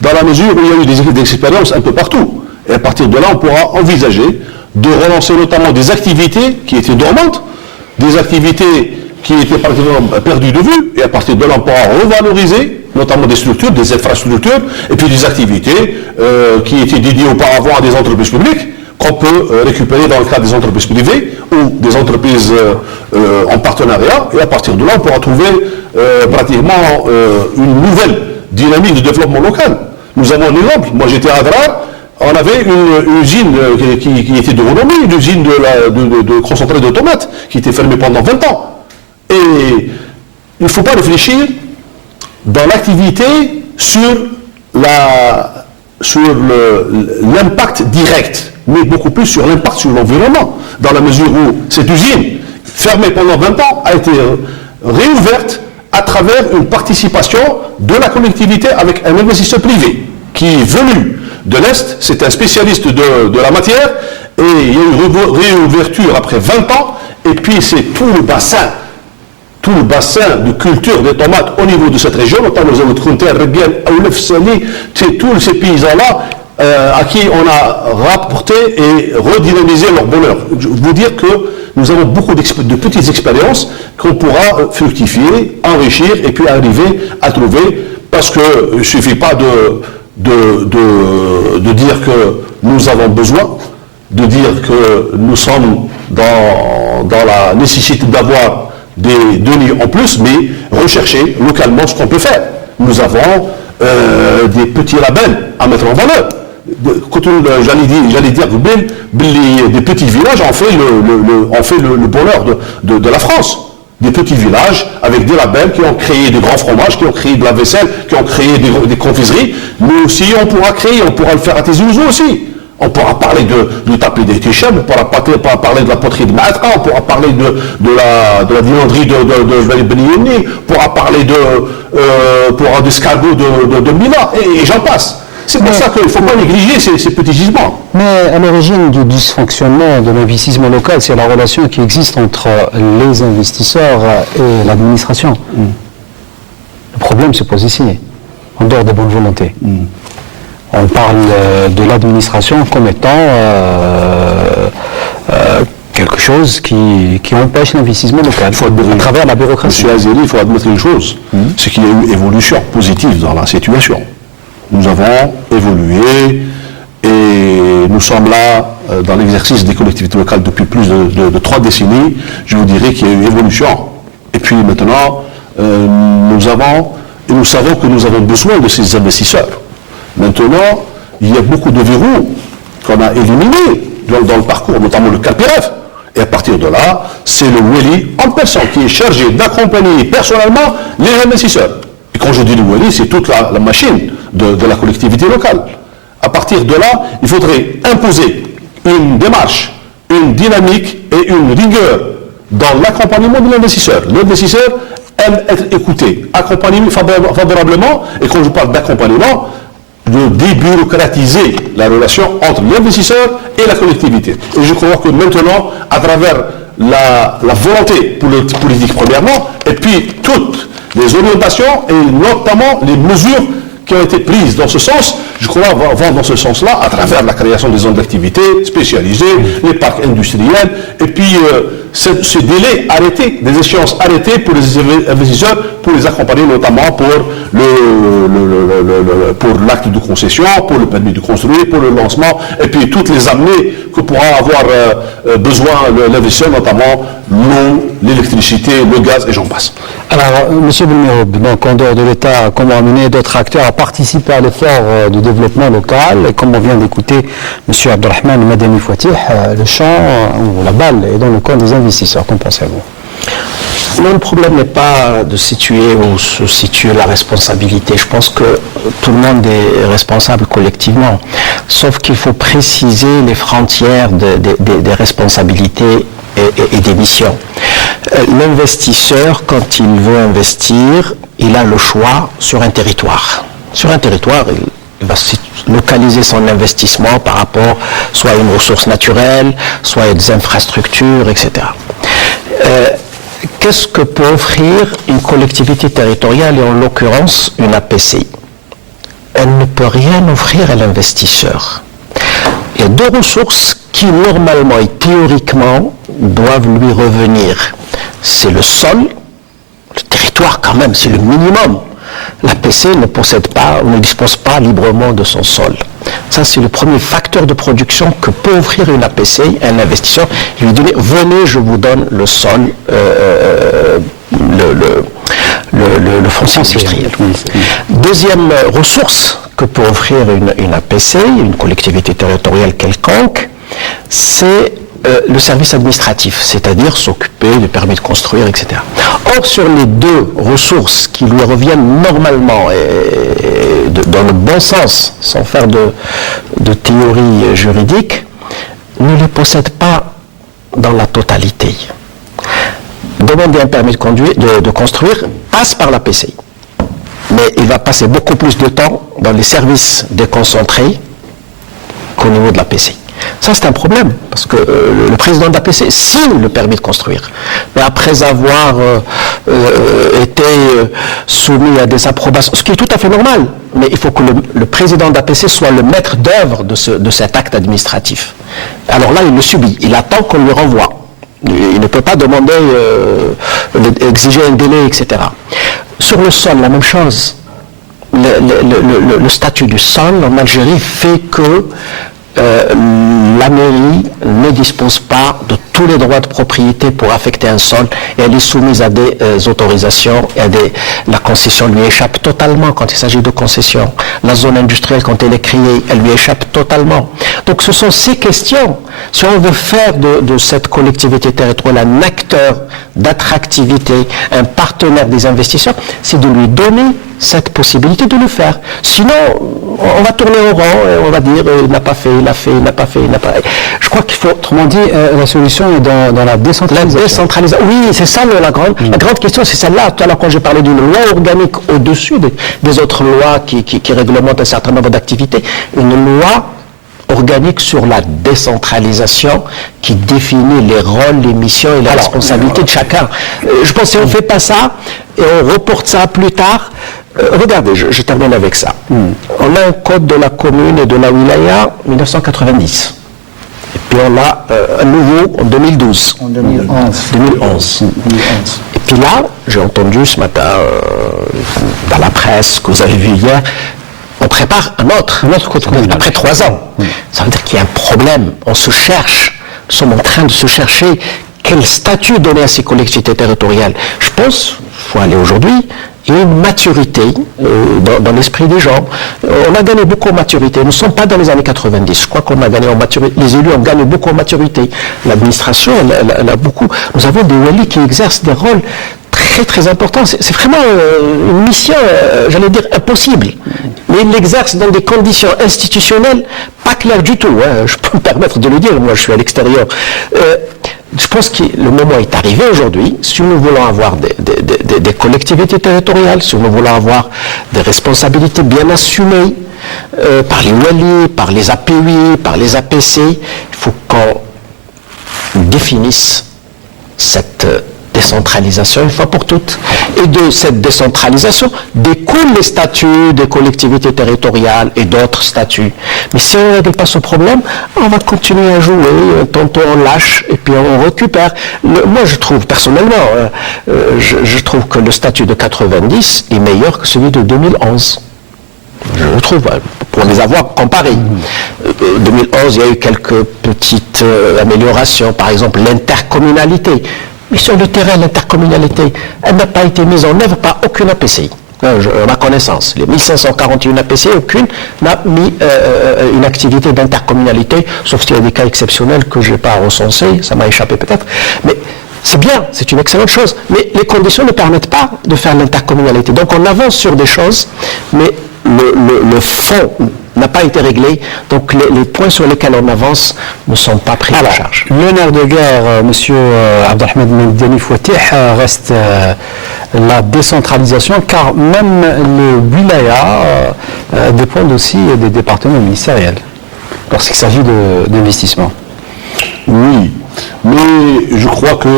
dans la mesure où il y a eu des expériences un peu partout. Et à partir de là, on pourra envisager de relancer notamment des activités qui étaient dormantes, des activités qui étaient par exemple perdues de vue, et à partir de là, on pourra revaloriser notamment des structures, des infrastructures, et puis des activités qui étaient dédiées auparavant à des entreprises publiques, qu'on peut récupérer dans le cadre des entreprises privées ou des entreprises en partenariat, et à partir de là, on pourra trouver pratiquement une nouvelle dynamique de développement local. Nous avons un exemple. Moi, j'étais à Adrar, on avait une usine qui était de renommée, une usine de concentré de tomates, qui était fermée pendant 20 ans. Et il ne faut pas réfléchir dans l'activité sur l'impact direct, mais beaucoup plus sur l'impact sur l'environnement, dans la mesure où cette usine, fermée pendant 20 ans, a été réouverte à travers une participation de la collectivité avec un investisseur privé qui est venu de l'Est, c'est un spécialiste de la matière, et il y a eu une réouverture après 20 ans, et puis c'est tout le bassin de culture des tomates au niveau de cette région, notamment les Outre-Frontières, Rebiel, Aoulef, Sali, c'est tous ces paysans-là à qui on a rapporté et redynamisé leur bonheur. Je veux dire que nous avons beaucoup de petites expériences qu'on pourra fructifier, enrichir et puis arriver à trouver, parce qu'il ne suffit pas de dire que nous avons besoin, de dire que nous sommes dans la nécessité d'avoir des deniers en plus, mais rechercher localement ce qu'on peut faire. Nous avons des petits labels à mettre en valeur. J'allais dire des petits villages ont fait le bonheur de la France. Des petits villages avec des labels qui ont créé des grands fromages, qui ont créé de la vaisselle, qui ont créé des confiseries. Nous aussi, on pourra le faire à Tizi Ouzou aussi. On pourra parler du tapis des Tichèmes, on pourra parler de la poterie de Maatra, on pourra parler de la vianderie de Beniouni, on pourra parler d'escargots de Mina, et j'en passe. C'est pour ça qu'il ne faut pas négliger ces petits gisements. Mais à l'origine du dysfonctionnement de l'investissement local, c'est la relation qui existe entre les investisseurs et l'administration. Le problème se pose ici, en dehors des bonnes volontés. On parle de l'administration comme étant quelque chose qui empêche l'investissement local à travers la bureaucratie. Monsieur Azeli, il faut admettre une chose, c'est qu'il y a eu évolution positive dans la situation. Nous avons évolué et nous sommes là dans l'exercice des collectivités locales depuis plus de 3 décennies. Je vous dirais qu'il y a eu évolution. Et puis maintenant, nous savons que nous avons besoin de ces investisseurs. Maintenant, il y a beaucoup de verrous qu'on a éliminés dans le parcours, notamment le CAPIREF. Et à partir de là, c'est le Weli en personne qui est chargé d'accompagner personnellement les investisseurs. Et quand je dis le Weli, c'est toute la machine de la collectivité locale. À partir de là, il faudrait imposer une démarche, une dynamique et une rigueur dans l'accompagnement de l'investisseur. L'investisseur aime être écouté, accompagné favorablement, et quand je parle d'accompagnement, de débureaucratiser la relation entre l'investisseur et la collectivité. Et je crois que maintenant, à travers la volonté politique premièrement, et puis toutes les orientations et notamment les mesures qui ont été prises dans ce sens, je crois, vont dans ce sens-là, à travers la création des zones d'activité spécialisées, les parcs industriels, et puis ce délai arrêté, des échéances arrêtées pour les investisseurs, pour les accompagner notamment pour l'acte de concession, pour le permis de construire, pour le lancement, et puis toutes les amenées que pourra avoir besoin l'investisseur, notamment l'eau, l'électricité, le gaz, et j'en passe. Alors, M. Belmiroub, donc en dehors de l'État, comment amener d'autres acteurs à participer à l'effort du développement local, et comme on vient d'écouter M. Abdelrahman Madani Fouatih, le champ ou la balle est dans le camp des investisseurs. Qu'en pensez-vous? Non, le problème n'est pas de situer où se situe la responsabilité. Je pense que tout le monde est responsable collectivement. Sauf qu'il faut préciser les frontières des responsabilités et des missions. L'investisseur, quand il veut investir, il a le choix sur un territoire. Sur un territoire, il va localiser son investissement par rapport soit à une ressource naturelle, soit à des infrastructures, etc. Qu'est-ce que peut offrir une collectivité territoriale, et en l'occurrence une APCI? Elle ne peut rien offrir à l'investisseur. Il y a 2 ressources qui normalement et théoriquement doivent lui revenir. C'est le sol, le territoire quand même, c'est le minimum. L'APC ne possède pas, ne dispose pas librement de son sol. Ça, c'est le premier facteur de production que peut offrir une APC à un investisseur. Il lui dit, venez, je vous donne le sol, le foncier industriel. Deuxième ressource que peut offrir une APC, une collectivité territoriale quelconque, c'est le service administratif, c'est-à-dire s'occuper du permis de construire, etc. Or, sur les deux ressources qui lui reviennent normalement et dans le bon sens, sans faire de théorie juridique, ne les possède pas dans la totalité. Demander un permis de construire passe par la PCI. Mais il va passer beaucoup plus de temps dans les services déconcentrés qu'au niveau de la PCI. Ça, c'est un problème, parce que le président de la PCI signe le permis de construire. Mais après avoir été soumis à des approbations, ce qui est tout à fait normal, mais il faut que le président de la PCI soit le maître d'œuvre de cet acte administratif. Alors là, il le subit, il attend qu'on lui renvoie. Il ne peut pas demander, exiger un délai, etc. Sur le sol, la même chose. Le statut du sol en Algérie fait que la mairie ne dispose pas de tous les droits de propriété pour affecter un sol et elle est soumise à des autorisations et la concession lui échappe totalement quand il s'agit de concession. La zone industrielle, quand elle est créée, elle lui échappe totalement. Donc ce sont ces questions. Si on veut faire de cette collectivité territoriale un acteur d'attractivité, un partenaire des investisseurs, c'est de lui donner cette possibilité de le faire. Sinon, on va tourner au rond et on va dire il n'a pas fait, il a fait, il n'a pas fait, il n'a pas fait. Je crois qu'il faut... Autrement dit, la solution est dans la décentralisation. La décentralisation. Oui, c'est ça la grande question, c'est celle-là. Tout à l'heure, quand j'ai parlé d'une loi organique au-dessus des autres lois qui réglementent un certain nombre d'activités, une loi organique sur la décentralisation qui définit les rôles, les missions et les responsabilités de chacun. Je pense que si on ne fait pas ça et on reporte ça plus tard, regardez, je termine avec ça. On a un code de la commune et de la wilaya 1990. Et puis on a un nouveau en 2012. En 2011. Et puis là, j'ai entendu ce matin dans la presse que vous avez vu hier, on prépare un autre code communal après 3 ans. Ça veut dire qu'il y a un problème. On se cherche. Nous sommes en train de se chercher quel statut donner à ces collectivités territoriales. Je pense, il faut aller aujourd'hui, il y a une maturité dans l'esprit des gens. On a gagné beaucoup en maturité. Nous ne sommes pas dans les années 90. Je crois qu'on a gagné en maturité. Les élus ont gagné beaucoup en maturité. L'administration, elle a beaucoup. Nous avons des walis qui exercent des rôles très très importants. C'est vraiment une mission, j'allais dire, impossible. Mais ils l'exercent dans des conditions institutionnelles pas claires du tout. Je peux me permettre de le dire, moi je suis à l'extérieur. Je pense que le moment est arrivé aujourd'hui, si nous voulons avoir des collectivités territoriales, si nous voulons avoir des responsabilités bien assumées par les walis, par les API, par les APC, il faut qu'on définisse cette décentralisation une fois pour toutes. Et de cette décentralisation découlent les statuts des collectivités territoriales et d'autres statuts. Mais si on ne règle pas ce problème, on va continuer à jouer, tantôt on lâche et puis on récupère. Moi je trouve personnellement, je trouve que le statut de 90 est meilleur que celui de 2011. Je le trouve, pour les avoir comparés. 2011, il y a eu quelques petites améliorations, par exemple l'intercommunalité. Mais sur le terrain, l'intercommunalité, elle n'a pas été mise en œuvre par aucune APCI. À ma connaissance, les 1541 APCI, aucune n'a mis une activité d'intercommunalité, sauf s'il y a des cas exceptionnels que je n'ai pas recensés, ça m'a échappé peut-être. Mais c'est bien, c'est une excellente chose, mais les conditions ne permettent pas de faire l'intercommunalité. Donc on avance sur des choses, mais le fond n'a pas été réglé, donc les points sur lesquels on avance ne sont pas pris en charge. Le nerf de guerre, M. Abdelhamid Mendani Fouatih, reste la décentralisation, car même les wilayas dépendent aussi des départements ministériels lorsqu'il s'agit d'investissement. Oui, mais je crois que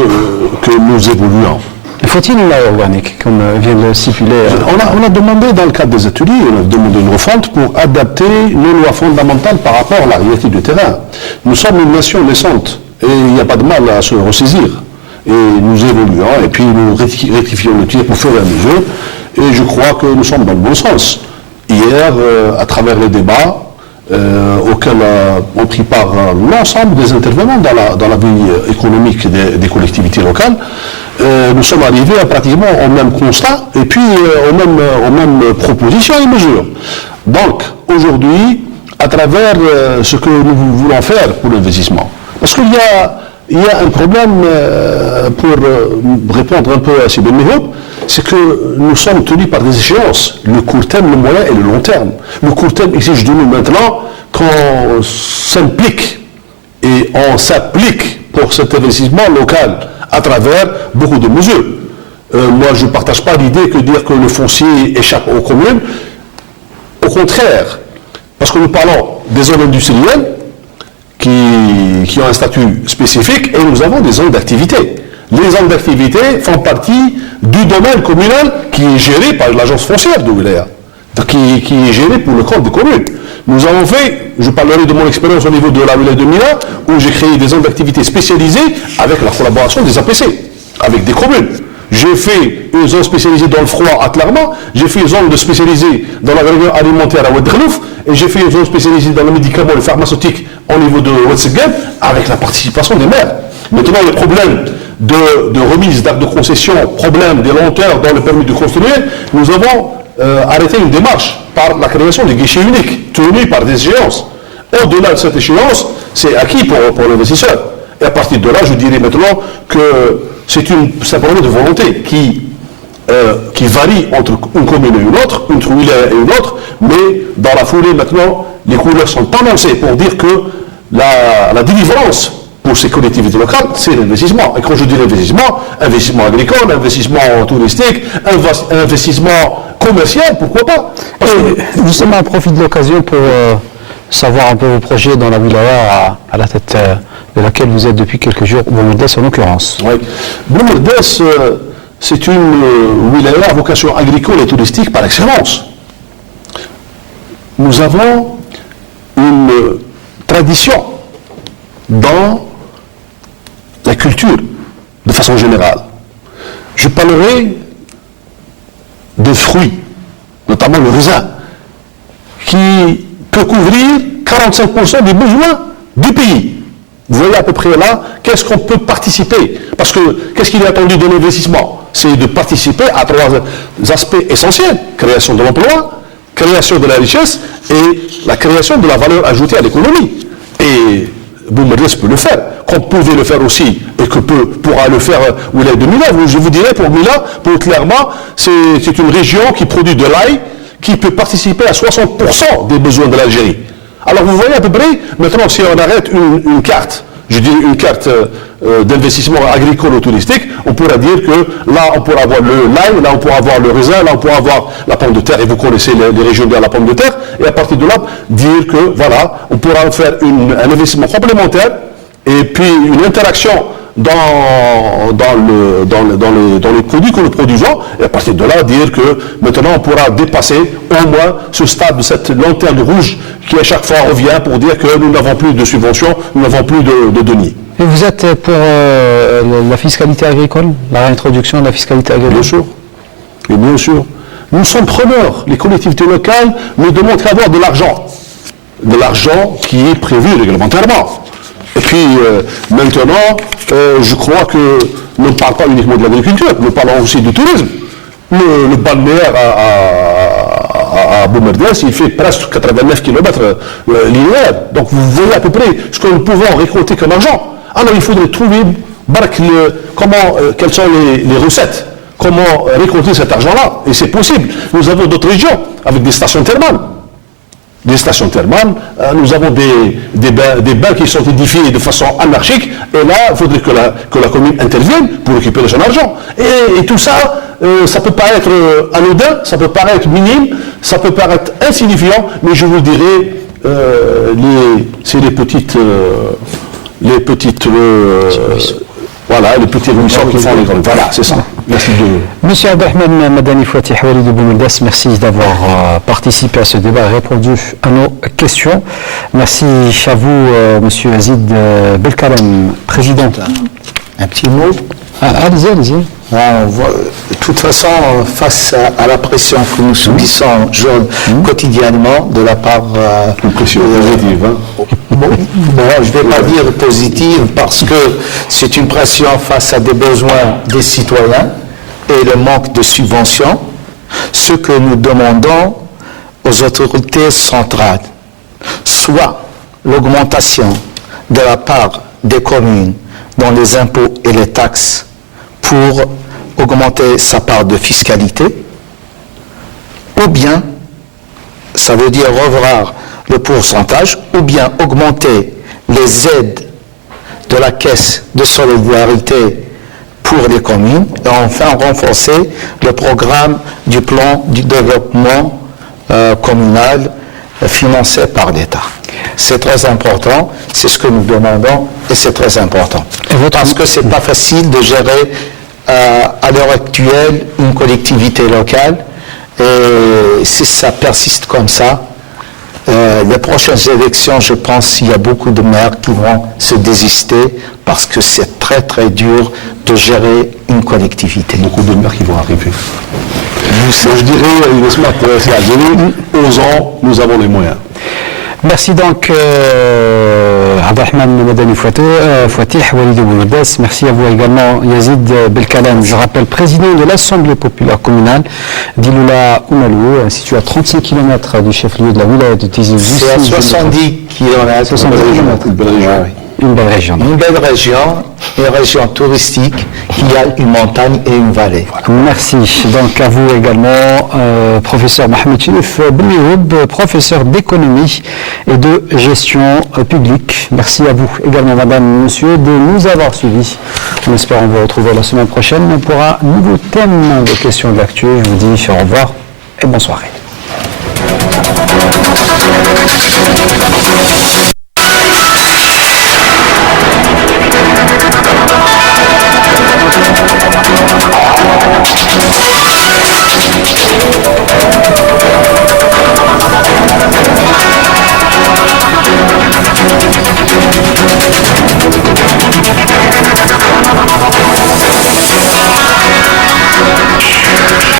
nous évoluons. Faut-il une loi organique, comme vient de le stipuler on a demandé, dans le cadre des ateliers, on a demandé une refonte pour adapter nos lois fondamentales par rapport à la réalité du terrain. Nous sommes une nation naissante, et il n'y a pas de mal à se ressaisir. Et nous évoluons, et puis nous rectifions le tir pour faire à mesure, et je crois que nous sommes dans le bon sens. Hier, à travers les débats, auxquels ont pris part l'ensemble des intervenants dans la vie économique des collectivités locales, nous sommes arrivés à pratiquement au même constat et puis aux mêmes propositions et mesures. Donc, aujourd'hui, à travers ce que nous voulons faire pour l'investissement, parce qu'il y a un problème, pour répondre un peu à ces bénévoles, c'est que nous sommes tenus par des échéances, le court terme, le moyen et le long terme. Le court terme exige de nous maintenant qu'on s'implique et on s'applique pour cet investissement local à travers beaucoup de mesures. Moi, je ne partage pas l'idée que dire que le foncier échappe aux communes. Au contraire, parce que nous parlons des zones industrielles qui ont un statut spécifique et nous avons des zones d'activité. Les zones d'activité font partie du domaine communal qui est géré par l'agence foncière de Wilaya, qui est géré pour le compte des communes. Nous avons fait, je parlerai de mon expérience au niveau de la Wilaya de Mila, où j'ai créé des zones d'activité spécialisées avec la collaboration des APC, avec des communes. J'ai fait une zone spécialisée dans le froid à Tlarma, j'ai fait une zone spécialisée dans l'agriculture alimentaire à Ouadghalouf, et j'ai fait une zone spécialisée dans les médicaments et les pharmaceutiques au niveau de Ouadsegem, avec la participation des maires. Maintenant, les problèmes de remise d'actes de concession, problème des lenteurs dans le permis de construire, nous avons arrêté une démarche par la création des guichets uniques, tenus par des échéances. Au-delà de cette échéance, c'est acquis pour l'investisseur. Et à partir de là, je dirais maintenant que c'est un problème de volonté qui varie entre une commune et une autre, entre une wilaya et une autre, mais dans la foulée maintenant, les couleurs sont annoncées pour dire que la délivrance pour ces collectivités locales, c'est l'investissement. Et quand je dis investissement agricole, investissement touristique, investissement commercial, pourquoi pas? Justement, on profite de l'occasion pour savoir un peu vos projets dans la wilaya à la tête de laquelle vous êtes depuis quelques jours, Boumerdès en l'occurrence. Oui. Boumerdès, c'est une wilaya à vocation agricole et touristique par excellence. Nous avons une tradition dans la culture, de façon générale. Je parlerai de fruits, notamment le raisin, qui peut couvrir 45% des besoins du pays. Vous voyez à peu près là, qu'est-ce qu'on peut participer? Parce que, qu'est-ce qu'il est attendu de l'investissement? C'est de participer à trois aspects essentiels. Création de l'emploi, création de la richesse et la création de la valeur ajoutée à l'économie. Et Boumerdès peut le faire, qu'on pouvait le faire aussi, et que pourra le faire Wilaya de Mila. Je vous dirais, pour Mila, pour Tlarma, c'est une région qui produit de l'ail, qui peut participer à 60% des besoins de l'Algérie. Alors vous voyez à peu près, maintenant si on arrête une carte, je dis une carte d'investissement agricole ou touristique, on pourra dire que là on pourra avoir l'ail, là on pourra avoir le raisin, là on pourra avoir la pomme de terre, et vous connaissez les régions de la pomme de terre, et à partir de là, dire que voilà, on pourra faire un investissement complémentaire, et puis une interaction dans les produits que nous produisons, et à partir de là, dire que maintenant on pourra dépasser au moins ce stade de cette lanterne rouge qui à chaque fois revient pour dire que nous n'avons plus de subventions, nous n'avons plus de deniers. Et vous êtes pour la fiscalité agricole, la réintroduction de la fiscalité agricole? Bien sûr. Et bien sûr. Nous sommes preneurs. Les collectivités locales ne demandent qu'à avoir de l'argent. De l'argent qui est prévu réglementairement. Et puis maintenant, je crois que nous ne parlons pas uniquement de l'agriculture, nous parlons aussi du tourisme. Le balnéaire à Boumerdès, il fait presque 89 km linéaires. Donc vous voyez à peu près ce que nous pouvons récolter comme argent. Alors il faudrait trouver quelles sont les recettes, comment récolter cet argent-là. Et c'est possible. Nous avons d'autres régions avec des stations thermales. Nous avons des bains qui sont édifiés de façon anarchique, et là, il faudrait que la commune intervienne pour récupérer son argent. Et tout ça, ça peut paraître anodin, ça peut paraître minime, ça peut paraître insignifiant, mais je vous dirais, c'est les petites ruisseaux qui font les grandes. Voilà, c'est ça. Merci de... Monsieur Abdelrahmane Madani Fouatih, Walid de Boumerdès, merci d'avoir participé à ce débat et répondu à nos questions. Merci à vous, Monsieur Azid Belkalem, président. Un petit mot. Allez-y. De toute façon, face à la pression que nous subissons quotidiennement de la part... Une pression positive, Bon, je ne vais pas dire positive parce que c'est une pression face à des besoins des citoyens et le manque de subventions. Ce que nous demandons aux autorités centrales, soit l'augmentation de la part des communes dans les impôts et les taxes pour augmenter sa part de fiscalité, ou bien, ça veut dire revoir le pourcentage, ou bien augmenter les aides de la caisse de solidarité pour les communes, et enfin renforcer le programme du plan du développement communal financé par l'État. C'est très important, c'est ce que nous demandons et c'est très important. Parce que c'est pas facile de gérer à l'heure actuelle une collectivité locale et si ça persiste comme ça, les prochaines élections, je pense qu'il y a beaucoup de maires qui vont se désister parce que c'est très très dur de gérer une collectivité. Beaucoup de maires qui vont arriver. Je dirais, osons, nous avons les moyens. Merci donc Abdelrahmane Madani Fouatih, Walid Bouloudas. Merci à vous également Yazid Belkalem, je rappelle président de l'Assemblée populaire communale d'Iloula Oumalou, situé à 35 km du chef-lieu de la wilaya de Tizi Ouzou. C'est à 70 km. 70 km. Une belle région. Une belle région, une région touristique qui a une montagne et une vallée. Merci. Donc à vous également, professeur Mohamed Chérif Benyehoub, professeur d'économie et de gestion publique. Merci à vous également, madame, monsieur, de nous avoir suivis. On espère vous retrouver la semaine prochaine pour un nouveau thème de questions de l'actu. Je vous dis au revoir et bonne soirée. We'll be right back.